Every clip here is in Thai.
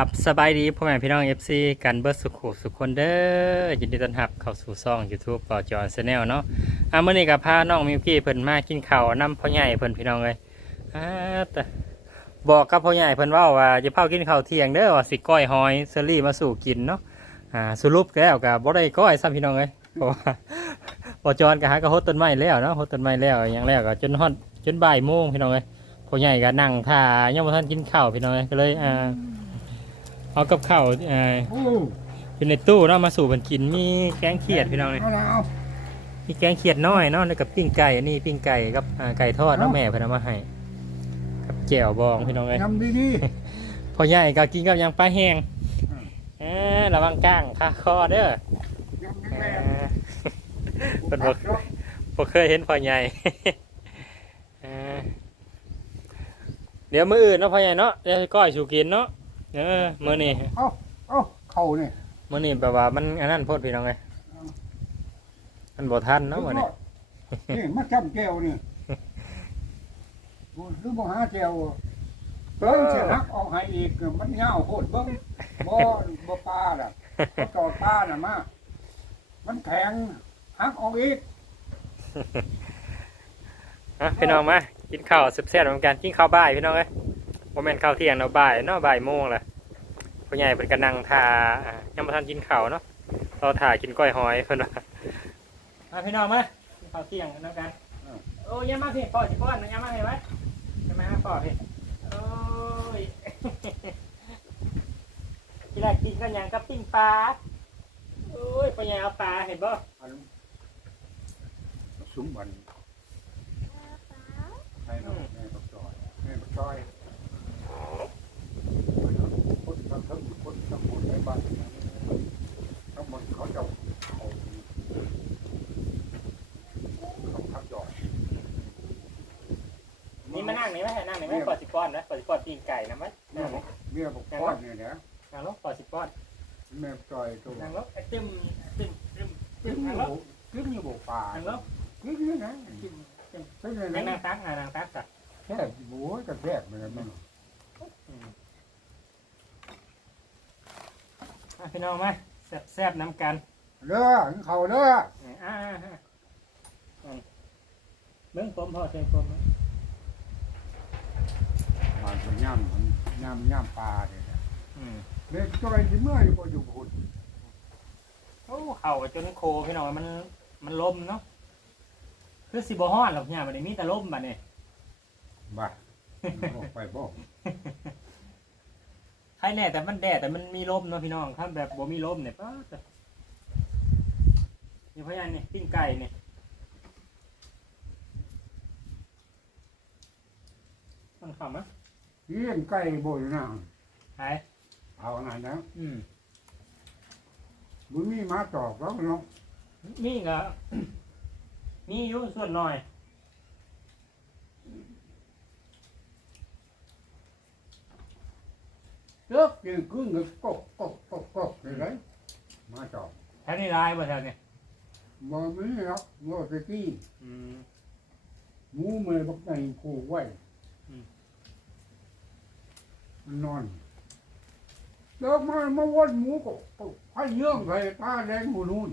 ับสบายดีพ่อแม่พี่น้อง FC กันเบิร์ดสุขุสุขคนเด้อยินดีต้อนรับเข้าสู่ซ่อง YouTube ปอจอนชาแนลเนาะอะมื้อนี้ก็พาน้องมิวกี้เพิ่นมากินข้าวนํพ่อใหญ่เพิ่นพี่น้องเลยอ่าแต่บอกกับพ่อใหญ่เพิ่นว้าว่าจะเผากินข้าวเที่ยงเด้อว่าสิก้อยหอยเซอรี่มาสู่กินเนาะอ่าสรุปแล้วก็บ่ได้ก้อยซ้ำพี่น้องเลยเพราะว่าปอจอนก็หากระโฮดต้นไม้แล้วเนาะโฮดต้นไม้แล้วอย่างแรกก็จนฮอดจนบ่ายโมงพี่น้องเลยพ่อใหญ่ก็นั่งท่ายังบ่ทันกินข้าวพี่น้องเลยก็เลยอ่า เอากับข้าวเอ่อโอ้อยู่ในตู้เนาะมาสู่เพิ่นกินมีแกงเขียดพี่น้องนี่เอาละเอามีแกงเขียดน้อยเนาะแล้วกับปิ้งไก่อันนี้ปิ้งไก่กับอ่าไก่ทอดเนาะแม่เพิ่นเอามาให้กับแจ่วบองพี่น้องเอ้ยยำดีดีพอใหญ่ก็กินกับยางปลาแห้งเอ้อระวังก้างคาคอเด้อยำเอแรงอเพิ่นบ่บ่เคยเห็นพ่อใหญ่เออเดี๋ยวมื้ออื่นเนาะพ่อใหญ่เนาะเดี๋ยวก้อยสู่กินเนาะ เออมื้อนี้เอาเอาเข่าเนี่ยมื่อนี้แปลว่ามันอันนั้นโพดพี่น้องไงมันบ่ทันเนาะมื่อนี้นี่มาจำแก้วนี่หรือบ่หาแก้วเบิ้งเสียหักออกให้อีกมันเงาโคตรเบิ้งบ่บ่ปลาล่ะบ่จอดปลาน่ะมามันแข็งหักออกอีกอะพี่น้องมากินข้าวแซ่บๆเหมือนกันกินข้าวบ่ายพี่น้องเอ้ย โมเมนต์ข้าวเที่ยงเนาะบ่ายเนาะบ่ายโมงแหละพ่อใหญ่เป็นกำลังทาอะยังบ่ทันกินข้าวเนาะเราถ่ากินก้อยหอยเพิ่นว่าอะพี่น้องมากินข้าวเที่ยงกันแล้วกันโอ้ยยังมาพี่ปอสิป้อนยังมาให้ไว้ยังมาหาปอพี่โอ้ยทีแรกกินกันอย่างกับปิ้งปลาโอ้ยพ่อใหญ่เอาปลาเห็นบ่อันสุมบันใช่เนาะแม่บักจอยแม่บักจอยคน ทั้งทั้งคนทั้งหมดในบ้านทั้งหมดเขาจะเขาเขาทับยอดนี่มานั่งนี่ไหมให้นั่งนี่ไหมปอดสิป้อนนะปอดสิป้อนปิ้งไก่นะไหมเมีนั่ยงบลองกเมียบอกก้อนเนี่ยนะนั่งลงปอดสิป้อนแม่จอยตัวนั่งลงไอ้ตึมตึมตึมกึ้งอยู่กึ้งอยู่บกป่านั่งลงกึ้งอยู่นะเป็นไงนั่งนั่นะงตักอะนั่งตักจ้ะแค่โว้ยกระแทกเหมือนกันมัน อะพี่น้องมาแซ่บแซ่บน้ำกันเด้อเขาเด้ออ่าเบิ้งผมพอเต็มผมนะมันเป็นย่ำย่ำย่ำปลาเนี่ยอืมเล็กจอยที่เมื่อยก็อยู่พุ่นโอ้เข่าจนโคพี่น้องมันมันลมเนาะคือสิบ่ฮ้อนหรอกเนี่ยมันมีแต่ลมบัดนี้บ้าบอกไปบอก ใครแน่แต่มันแดดแต่มันมีลมเนาะพี่น้องถ้าแบบบ่มีลมเนี่ยป้าแต่นี่พยานนี่ปิ้งไก่เนี่ยมันขำอะเลี้ยงไก่บ่อยนะหายเอาไงนะอืมบุญมีมาตอกแล้วเนาะมีก็มีอยู่ส่วนหน่อย เลิกกินขึ้นก็กกกกกกเลยมาตอกแค่นี้ลายบ่แถวเนี่ยบ่มีหรอกโง่ตะกี้อืมหมูเมื่อยบักไก่ผูกไว้อืมมันนอนแล้วมามาวนหมูก็ก็ให้เยื่องไปตาแดงหมูนู่น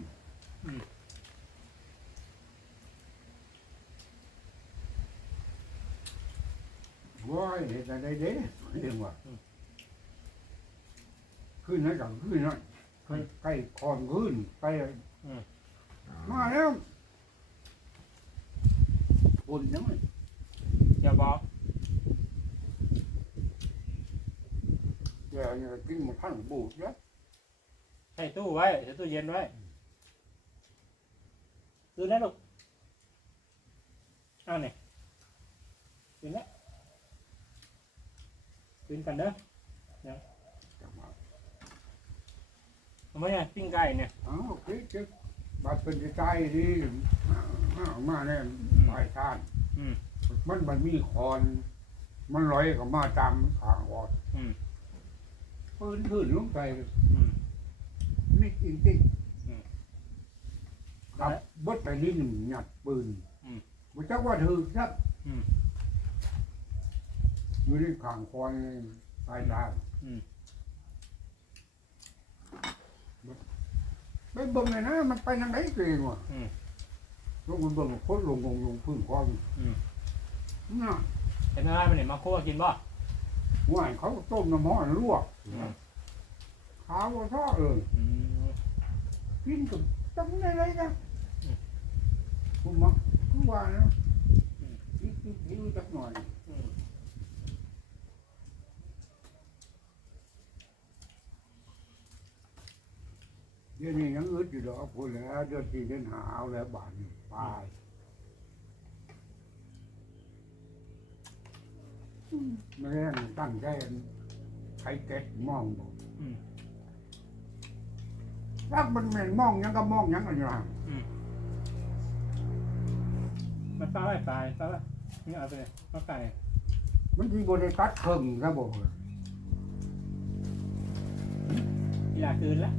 ว้ายเห็นอะไรเด้เรียกว่า ขึ้นนั่นกับขึ้นนั่นใกล้ใกล้คอนขึ้นไปมาแล้วคนยังไงอย่าบอกแกเนี่ยกินมาทั้งบูดแล้วใส่ตู้ไว้ใส่ตู้เย็นไว้ซื้อได้ลูกเอาเนี่ยกินแล้วกินกันเด้อจังหวะทำ ไมอะปิ้งไก่เนี่ยอ้าวคิดคิดบัดเป็นจะใจดีอ้าวมาเนี่ยปลายท่าน อืม มันมันมีคอน มันลอยก็มาตามขางวอดอืมปืนขึ้นลงไปอืมนี่จริงจริงอืมครับบดไปลิ้นหยัดปืนอืมบุจักว่าถือครับอืม อยู่ในขางคอนปลายท่าน อืม ไปเบิ่งเลยนะ มันไปทางไหนเกรงวะอืม ลงมันเบิ่งโคตรลงลงลงพื้นความอืม น่ะเป็นอะไรมันเนี่ยมาคั่วกินบ่ ว่ายเขาต้มน้ำร้อนลวกอืม ขาวว่าท่อเออ อืม กินกับจังได้ไรกันผมมักคือว่านะกินกินกินจักหน่อย เดี๋ยวนี้ยังอึดอยู่ดอกพูดแล้วเดือนที่เดือนหาเอาแล้วบาทนี่ตายไม่ได้ตั้งใจใครเก็ตมองบอกอืมรักมันเหม็นมองหยังก็มองหยังอะไรอย่างอืมมันปลาไว้ปลายปลาไว้นี่เอาไปเลยปลาไก่มันที่บริตัดเพิ่งครับบอกเลยอีหลาคืนละ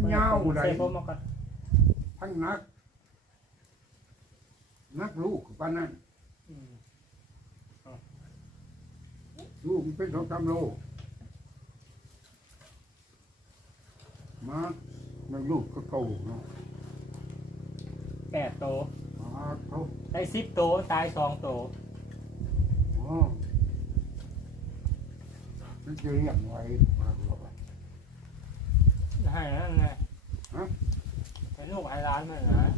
มันยาวเลใส่ยผมมาก่อนทั้งนัก นักลูกปานนั้นอืมลูกมันเป็นสองสามโลมาในลูกก็โตเนาะแปดโตอ่าเขาได้สิบโต ตายสองโต อ๋อมันจะเรียกไว้มาบอกว่า ให้นั่นไงฮะ เป็นลูกไอ้ร้านมันนะ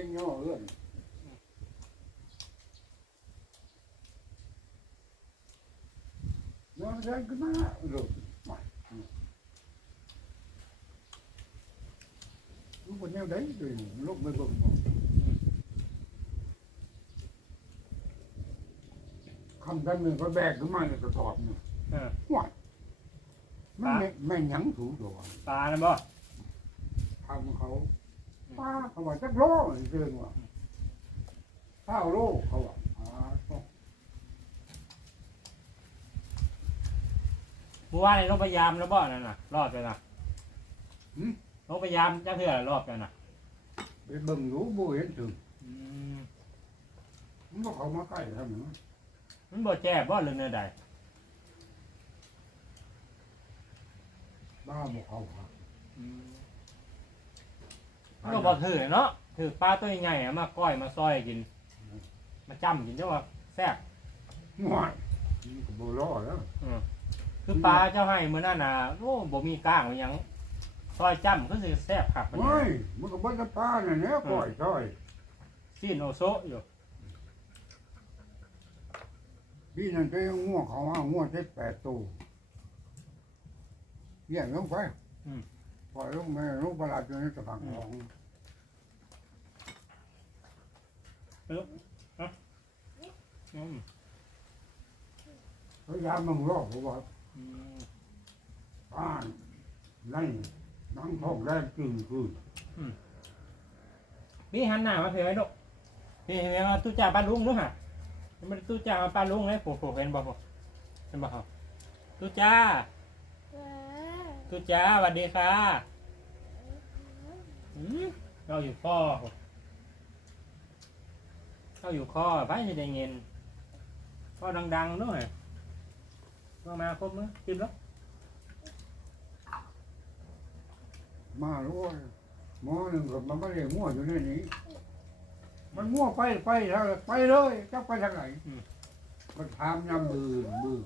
พี่เจงย่อเอื้อนนอนแรงขึ้นมาลูกมาลูกคนแนวใดด้วยลูกไม่เบิ่งมองคำกันหนึ่งก็แบกขึ้นมาในกระสอบเนี่ยเออว้ายมันแม่แม่นหยังถูกตัวปลานะบ่ทำเขา ป้าเขาว่าจักโลเกินว่าเท่าโลเขาว่าอ่าต้องเมื่อวานนี้ลงพยายามแล้วบ่นั่นน่ะ รอดไปน่ะลงพยายามจะเพื่อรอดไปน่ะไปเบิ่งรู้บ่เห็นถึงอืมมันก็เขามาใกล้ทำไมมันบ่แจ้บ่หรือเนื้อใดบ้าบ่เขาหาอืม มันก็บ่ถือเนาะถือปลาตัวใหญ่ๆอะมาก้อยมาซอยกิน มาจ้ำกินจังว่าแซ่บง่ายมันก็บ่รอแล้วอืมคือปลาเจ้าให้มื้อนั้นน่ะโอ้บ่มีก้างบ่หยังซอยจ้ำคือสิแซ่บคักปานไม่นี้มันก็บ่ได้ป้าน่ะแหละปล่อยซอยซีนโอโซะอยู่พี่นั่นไปเอาง่วงเขาเอาง่วงเจ็ดแปดตัวเลี้ยงลงไป ปล่อยลงแม่ลงประหลาดอยู่ในตะพังของอืมพยายามมึงรอบเพราะว่าอืมบ้านไล่นังท้องแรงจึงคือนี่หันหน้ามาเถอะไอ้ลูกนี่เห็นไหมว่าตู้จ่าปลาลุงนู้นฮะมันตู้จ่าปลาลุงเลยโผล่ๆเห็นบ่บ่เห็นบ่ครับตู้จ่า ตู้จ่าสวัสดีค่ะอืมเราอยู่ข้อเราอยู่ข้อไปจะได้เงินข้อดังๆด้วยมามาครบมั้ยกินแล้วมาแล้วเว้ยหมอหนึ่งก็มันไม่ได้มั่วอยู่ในนี้ มันมั่วไปไปแล้วไปเลยจะไปทางไหนมันทำยำมือมือ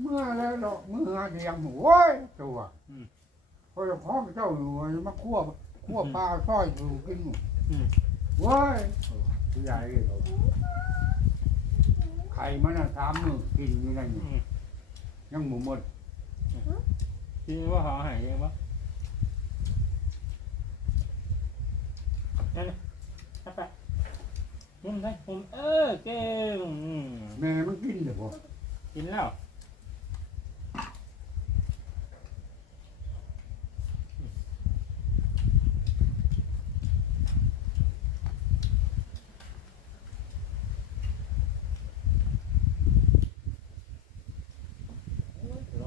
เมื่อแล้วดอกมือหาเดียงโว้ยตัวพอจะพ้องเจ้าหนูมาคั่วคั่วปลาซอยอยู่กินโว้ยใหญ่ไข่มันน่ะสามมือกินอยู่ในนี้ยังหมูหมดกินว่าหอหายยังบ่นั่นนะไปมุมได้มุมเออเก่งอืมแม่มันกินเดี๋ยวบ่กินแล้ว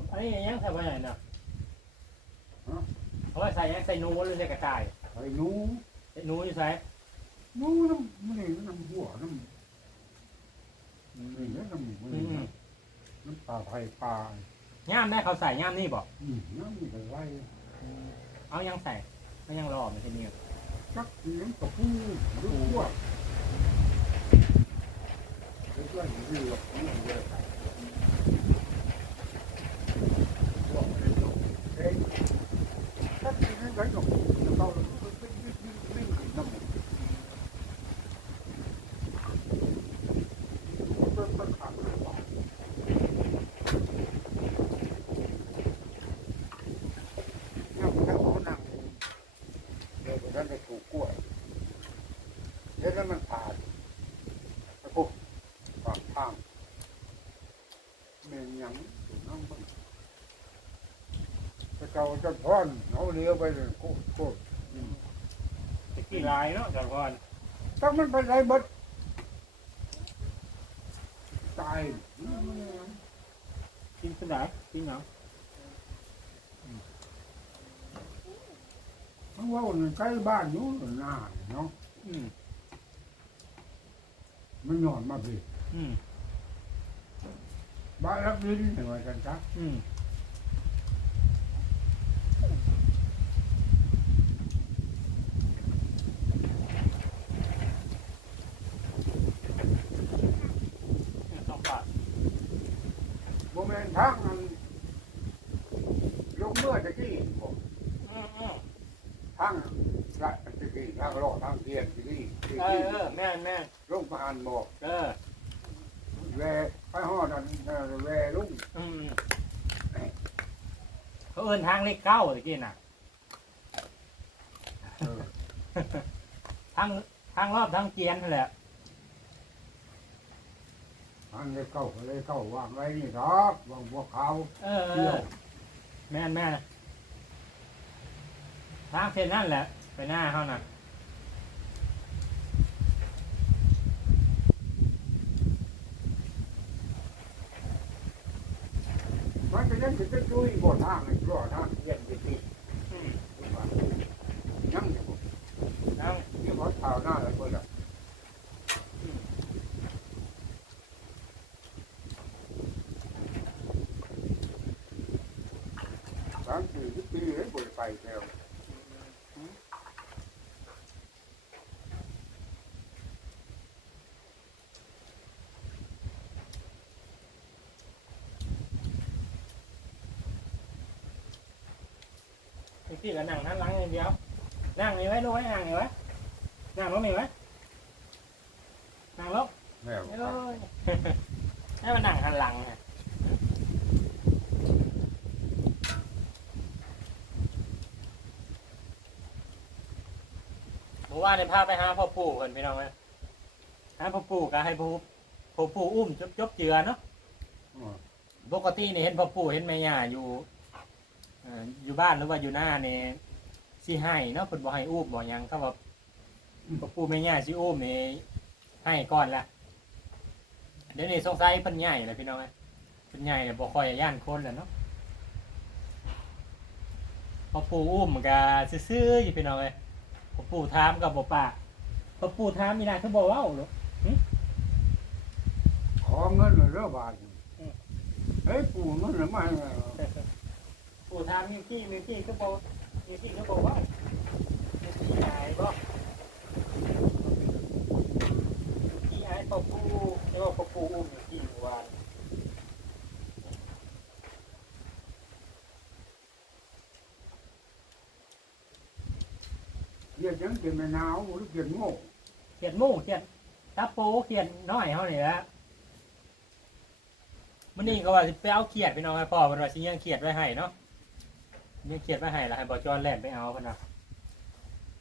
อันนี้ยังใส่ไว้ไหนเนาะเอาไว้ใส่ ยังใส่หนูหรือใส่กระต่ายไอ้หนูใส่หนูอยู่ใส่หนูน้ำมันนี่น้ำหัวน้ำนี่น้ำมันอืนี่มน้ำปลาไผ่ปลาย่ามได้เขาใส่ย่ามนี่บอกอืมน้ำนี่ก็ไว้เอายังใส่ก็ยังรอมันที่นี่จักน้ำกระพูหรือพวกเดี๋ยวก็อยู่หรอกนี่เดี๋ยวไปพวกมันเอาเอ้ยถ้ากินให้ได้หรอกเราเป็นวิ่งวิ่งวิ่งวิ่งน้ำมันเป็นเป็นขาดเลยว่ะนั่งนั่งเขานั่ง เดี๋ยวท่านจะถูกกล้วยเดี๋ยว นั้นมันผ่านตะกุกปากทางเมนหยังอยู่น้ำมันจะเก่าจะพอนเอาเรือไปเลยโคตรโคตรตะกี้ลายเนาะจากก่อนถ้ามันไปไหนบดตายกินสดายกินเนาะมันว่ามันใกล้บ้านอยู่หน้าเนาะอื มมันนอนมาพี่อืมบ้านรับดินเห็นไหมกันจ้ะอืม ต้องปาด โมเมนทางนั้นลงเมื่อตะกี้บอก อืมอืม ทางละตะกี้ทางรอดทางเทียนตะกี้ตะ เอ กี้ อเออแม่นแม่น ลงมาอ่านบอก เออ แวไปหอดอันเอ่อแวลุง อืมเขาเอิ นทางเลขเก้าตะกี้น่ะเออทางทางรอบทางเกียนนั่นแหละทางเลยเข้าเลยเข้าวางไว้นี่ครับวางบัวขาวเออเอเที่ยอวแม่นแม่นทางเส้นนั่นแหละ ไปหน้าเขาน่ะมันก็ยังจะจุ้ยบ่ทางเลยรอทางเทียนตะกี้ อืม ยังอยู่บ่ ทาง นี่เขาข่าวหน้าแล้วเพิ่นอะสามสี่สิบปีเลยบ่ได้ไปแล้ว พี่ก็นั่งหันหลังอย่างเดียว นั่งนี่ไว้ดูไว้นั่งนี่ไว้นั่งลงนี่ไว้นั่งลงแม่เอ้บอกยให้มันนั่งหันหลังไงเมื่อวานในพาไปหาพ่อปู่กันพี่น้องไหมหาพ่อปู่ก็ให้พ่อพ่อปู่อุ้มจบจบเจือเนาะอ๋อปกตินี่เห็นพ่อปู่เห็นแม่ย่าอยู่เอ่ออยู่บ้านหรือว่าอยู่หน้านี่สิให้เนาะเพิ่นบ่ให้อุ้มบ่หยังเขาว่าพ่อปู่แม่ย่าสิอุ้มนี่ให้ก่อนละเดี๋ยวนี้สงสัยเพิ่นใหญ่แล้วพี่น้องเอ้ยเพิ่นใหญ่แล้วบ่ค่อยย่านคนแล้วเนาะพ่อปู่อุ้มก็ซื่อๆอยู่พี่น้องเอ้ยพ่อปู่ถามก็บ่ปากพ่อปู่ถามมีน่าคือบ่เว้าหรอกขอเงินหน่อยเด้อบาทอืมเฮ้ยปู่เงินหรือไม่ ปู่ถามมีพี่มีพี่คือบ่มีพี่คือบ่เว้ามีพี่อายบ่พี่ไอ้ปอปูเรียกว่าปอปูอุ้มอยู่ที่วานเรียกยังเกินมะนาวหรือเกินโง่เขียนหมู่เขียนตาโปเขียนน้อยเขาเนี่ยละมันนี่ก็ว่าสิไปเอาเขียดไปน้องให้พ่อมันว่าสิยังเขียดไว้ให้เนาะ ยังเขียดไว้ให้ล้วให้บอจอนแล่นไปเอาพนนะ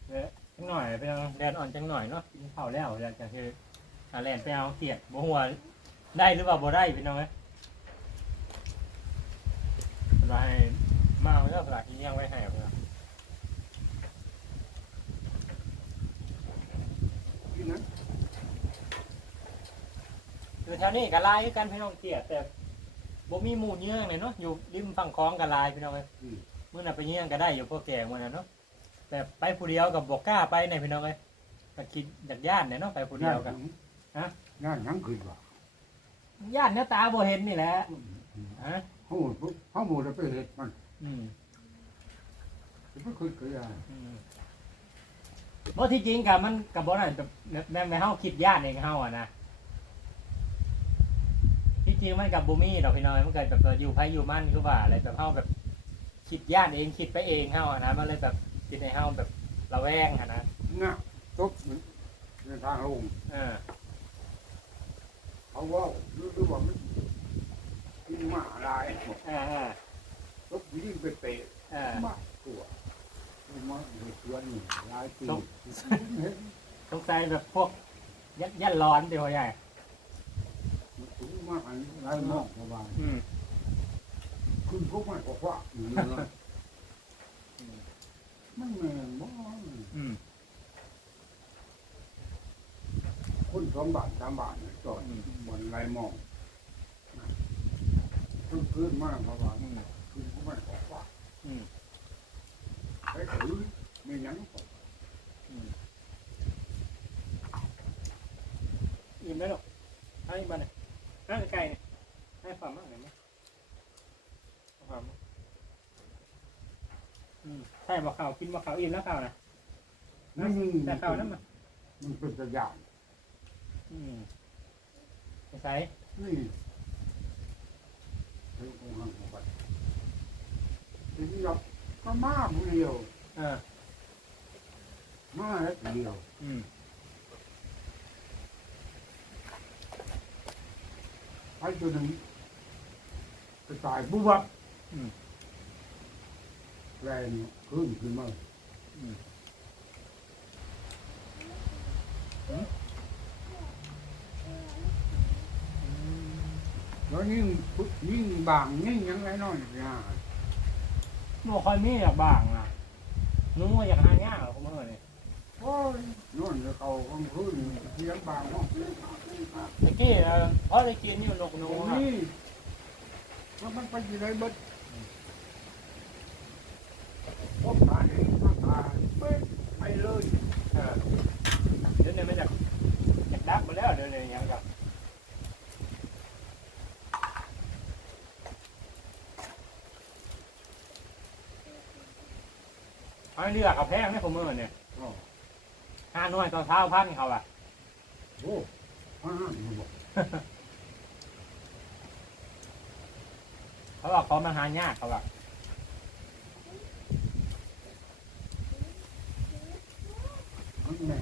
เออจังหน่อยไปเอาแดนอ่อนจังหน่อยเนาะกินข้าวแล้วแล้วจะคืออาแลนไปเอาเขียดบ่หัวได้หรือเปล่าบ่ได้พี่น้องเอ้ยเวลาให้มาเอาเรื่องเวลาที่ยังไว้ให้เพื่อนที่นั้นคือแถวนี้ก็ลายคือกันพี่น้องเขียดแต่บ่มีหมู่เยื่อเลยเนาะอยู่ริมฝั่งคลองก็ลายพี่น้องเอ้ย อืมมื้อน่ะไปเยื่องก็ได้อยู่พวกแก่มื้อน่ะเนาะแต่ไปผู้เดียวกับบ่กล้าไปเนี่ยพี่น้องเอ้ยก็คิดอยากย่านเนี่ยเนาะไปผู้เดียวกันฮะงานยังขึ้นว่ะย่านเนื้อตาบ่เห็นนี่แหละฮะเขาหมดปุ๊บเขาหมดแล้วไปเห็ดมันอืมไม่ขึ้นก็ยังอืมบ่ที่จริงกับมันกับบ่นั่นแบบแม่แม่เฮาคิดย่านเองเฮาอะนะที่จริงมันกับบ่มีดอกพี่น้อยมันเกิดแบบอยู่ไผอยู่มันคือว่าอะไรแบบเฮาแบบ คิดย่านเองคิดไปเองเฮาอะนะมันเลยแบบคิดในเฮาแบบระแวงอะนะน่ะตบในทางลงเออเขาว่าหรือหรือว่ามันกินหมาลายเออเออตบวิ่งไปเตะเออมาตัวมาเห็ดเชือนนี่ลายตีตบสงสัยแบบพวกยัดยัดร้อนเดียวใหญ่ถึงมาอันลายมองประมาณอืม ขึ้นพวกไมันก็ว่าอยู่เนื้อไม่แม่นบ่อืมคนสองบาทสามบาทเนี่ยจอดบนลายมองขึ้นขึ้นมากปราณอืมขึ้นพวกไมันก็ว่าอืมไอ้ถือไม่ยั้งก็อืมอิ่มไหมลูกให้บ้านไหนให้ไก่เนี่ยให้ความมากเลยไหมเอาความมากอืมใช่บอกข่าวกินบอกข่าวอิ่มแล้วข่าวนะนั่นแต่ข่าวนั้นมันมันเป็นตัวอย่างอืมไปใส่นี่ถึงองค์หังของไปทีนี้เราก็มาผู้เดียวเออมาแล้วผู้เดียว อืมไปตัวหนึ่งกระต่ายบุบบับอืม แรงขึ้นขึ้นมาอืมแล้วยิ่งปุ๊บยิ่งบางยิ่งยังไงน้อยเนี่ยหนูคอยมีอยากบ้างนะหนูอยากหาง่ายเหรอคุณเมื่อนี่โอ้ยนอนจะเขากลางคืนเสียงบางเนาะตะกี้เออเพราะได้กินอยู่นกหนูโอ้อะนี่แล้วมันไปที่ไหนเบิด พบตายมาตายเป๊ะไปเลยเออเดี๋ยวนี้ไม่อยากอยากดับมาแล้วเดี๋ยวนี้ยังกับไอ้เลือกกับแพงนี่ผมเมื่อเนี่ยอ๋อห้าหน่วยต่อเท้าพันเขาอะโอ้ห้ามันบอกเขาบอกเขามาหายากเขาอะ มัน แม่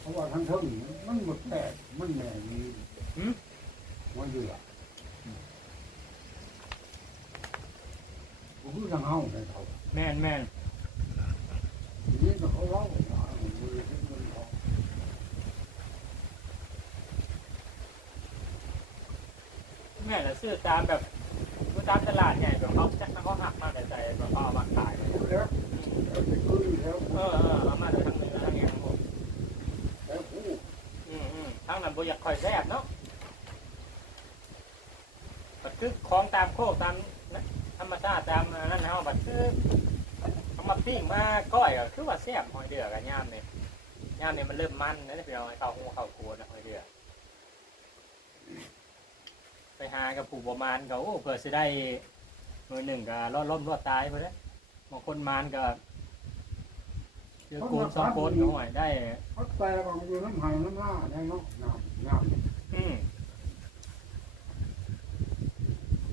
เพราะว่าทั้งเทิงมันหมดแตกมันแม่มีมันเดือดผมคือทางเฮาในเขาแม่นแม่นทีนี้เขาเล่าว่ามือที่มันเขาแม่นน่ะซื้อตามแบบตามตลาดใหญ่แบบเขาจักเขาหักมาแต่ใจแบบเขาเอามาขายเลยแล้วแล้วไปคืนแล้ว เออเออเอามาจากทางเหนือทางเงี้ยครับผม แล้วผู้ อื อันบ่อยากคอยแซ่บเนาะบัดคือของตามโคกตามธรรมชาติตามนั่นเฮาบัดคือเอามาปิ้งมาก้อยก็คือว่าแซ่บหอยเดือกอะย่ามนี่ย่ามนี่มันเริ่มมันนะพี่น้องไอ้ข้าหูข้าวโคนะหอยเดือไปหากับผู้ประมาณเขาโอ้เพื่อสิได้มือหนึ่งก็รอดล้มรอดตายไปแล้วบางคนมานก็ เจอโกนสองโกนก็หอยได้ เขาแต่บางอยู่น้ำหายน้ำล่าได้เนาะน้ำน้อืม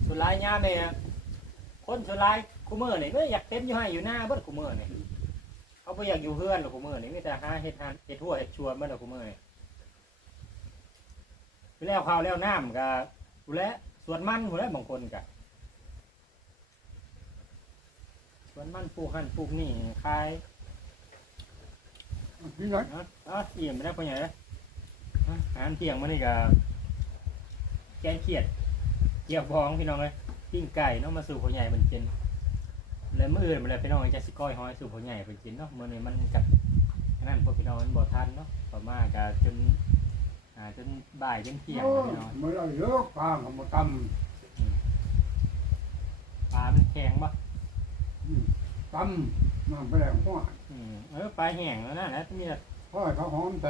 สุดท้ายย่ามเนี่ยคนสุดท้ายคูเมอร์นี่ก็อยากเต็มอยู่ให้อยู่หน้าเบิ้คูเมอร์นี่ยเขาไม่อยากอยู่เพื่อนหรอกคูเมอร์นี่ยมีแต่หาเฮ็ดหาเฮ็ดทั่วเฮ็ดชวนเมื่อหรอกคูเมอร์นี่แล้วข้าวแล้วน้ำก็ดูแลสวนมันดูแลบางคนก็สวนมันปลูกหั่นปลูกนี่ขาย ที่ไหนเอะอะอิ่มไปได้ปะเนี่ยอาหารเที่ยงมื้อนี้ก็แกงเขียดเกี่ยวบองพี่น้องเลยปิ้งไก่เนาะมาสู่พ่อใหญ่เพิ่นกินแล้วมื้ออื่นมาแล้วพี่น้องจะสิก้อยหอยสู่พ่อใหญ่เพิ่นกินเนาะมื้อนี้มันกัอันนั้นพวกพี่น้องมันบ่ทันเนาะประมาณก็จนอ่าจนบ่ายจนเที่ยงโอ้เนาะพี่น้องมันเอาเยอะปลาเขามาตปลามันแข็งบ่ำอืมตำ มันไปแหลงหัวอืมเออปลาแห้งแล้วนะนะมีแต่พ่อให้เขาหอมใจ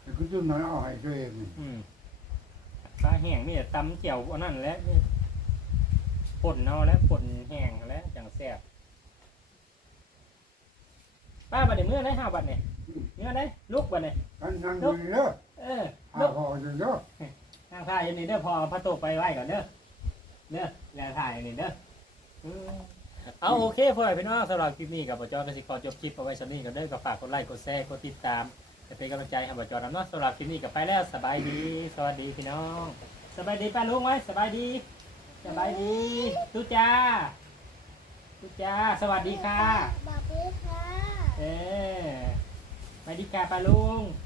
แต่คือจุดนั้นเอาให้ตัวเองนี่อืมปลาแห้งมีแต่ตำเจียวอันนั้นแหละนี่ป่นเอาแล้วป่นแห้งแล้วจังแซ่บป้าบัดนี้เมื่อได้ห้าบัดนี่เมื่อได้ลูกบัดนี่กันนั่งอยู่นี่เด้อเอออาลูกพออยู่เด้อทางท่ายอยู่นี่เด้อพอเอาพระโตกไปไว้ก่อนเด้อเด้อแรงถ่ายอยู่นี่เด้ออืม เอาโอเคพ่อพี่น้องสำหรับคลิปนี้กับปจอกสิกรจบคลิปเอาไว้สำนี้กันเด้อก็ฝากกดไลค์กดแชร์กดติดตามจะเป็นกำลังใจให้ปจอน้ำเนาะสำหรับคลิปนี้ก็ไปแล้วสบายดีสวัสดีพี่น้องสบายดีป้าลุงไว้สบายดีสบายดีทุจ้าทุจ้าสวัสดีค่ะบอกเลยค่ะ เออสวัสดีค่ะป้าลุงส